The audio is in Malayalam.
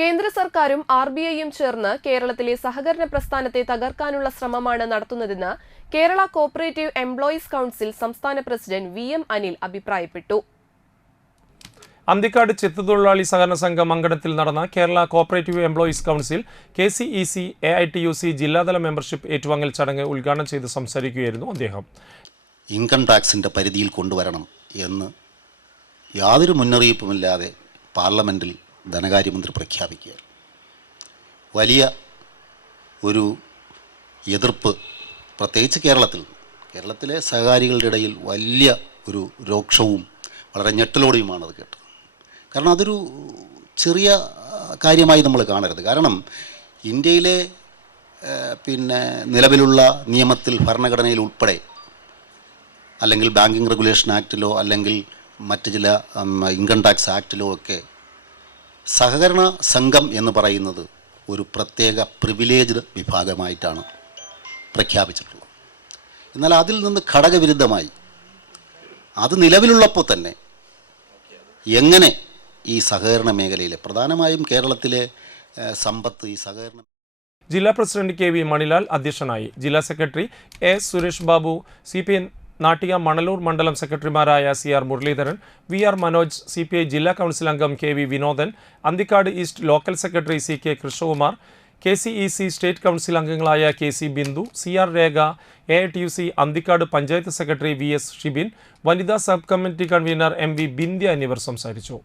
കേന്ദ്ര സർക്കാരും ആർ ബി ഐയും ചേർന്ന് കേരളത്തിലെ സഹകരണ പ്രസ്ഥാനത്തെ തകർക്കാനുള്ള ശ്രമമാണ് നടത്തുന്നതെന്ന് കേരള കോപ്പറേറ്റീവ് എംപ്ലോയീസ് കൌൺസിൽ സംസ്ഥാന പ്രസിഡന്റ് വി എം അനിൽ അഭിപ്രായപ്പെട്ടു. അന്തിക്കാട് ചെത്തുതൊഴിലാളി സഹകരണ സംഘം അങ്കണത്തിൽ നടന്ന Kerala cooperative employees council K C E C A I T U C ജില്ലാതല മെമ്പർഷിപ്പ് ഏറ്റുവാങ്ങൽ ചടങ്ങ് ഉദ്ഘാടനം ചെയ്ത് സംസാരിക്കുകയായിരുന്നു അദ്ദേഹം. ഇൻകം ടാക്സിന്റെ പരിധിയിൽ കൊണ്ടുവരണം എന്ന് യാതൊരു മുന്നറിയിപ്പുമില്ലാതെ പാർലമെന്റിൽ ധനകാര്യമന്ത്രി പ്രഖ്യാപിക്കുക വലിയ ഒരു എതിർപ്പ് പ്രത്യേകിച്ച് കേരളത്തിൽ. കേരളത്തിലെ സഹകാരികളുടെ ഇടയിൽ വലിയ ഒരു രോക്ഷവും വളരെ ഞെട്ടലോടെയുമാണ് അത് കേട്ടത്. കാരണം അതൊരു ചെറിയ കാര്യമായി നമ്മൾ കാണരുത്. കാരണം ഇന്ത്യയിലെ പിന്നെ നിലവിലുള്ള നിയമത്തിൽ ഭരണഘടനയിൽ ഉൾപ്പെടെ അല്ലെങ്കിൽ ബാങ്കിങ് റെഗുലേഷൻ ആക്റ്റിലോ അല്ലെങ്കിൽ മറ്റ് ചില ഇൻകം ടാക്സ് ആക്റ്റിലോ ഒക്കെ സഹകരണ സംഘം എന്ന് പറയുന്നത് ഒരു പ്രത്യേക പ്രിവിലേജ്ഡ് വിഭാഗമായിട്ടാണ് പ്രഖ്യാപിച്ചിട്ടുള്ളത്. എന്നാൽ അതിൽ നിന്ന് ഘടകവിരുദ്ധമായി അത് നിലവിലുള്ളപ്പോൾ തന്നെ എങ്ങനെ ഈ സഹകരണ മേഖലയിലെ പ്രധാനമായും കേരളത്തിലെ സമ്പത്ത് ഈ സഹകരണ ജില്ലാ പ്രസിഡന്റ് കെ വി മണിലാൽ അധ്യക്ഷനായി. ജില്ലാ secretary A Suresh Babu C P I Nattika Manalur മണ്ഡലം സെക്രട്ടറിമാരായ C R Muralidharan V R Manoj C P I ജില്ലാ കൗൺസിൽ അംഗം K V Vinodan Anthikad east local secretary C K Krishnakumar K C E C state council അംഗങ്ങളായ K C Bindu C R Rekha A I T U C Anthikad panchayat secretary V S Shibin വനിതാ sub committee convener M V Bindya എന്നിവർ സംസാരിച്ചു.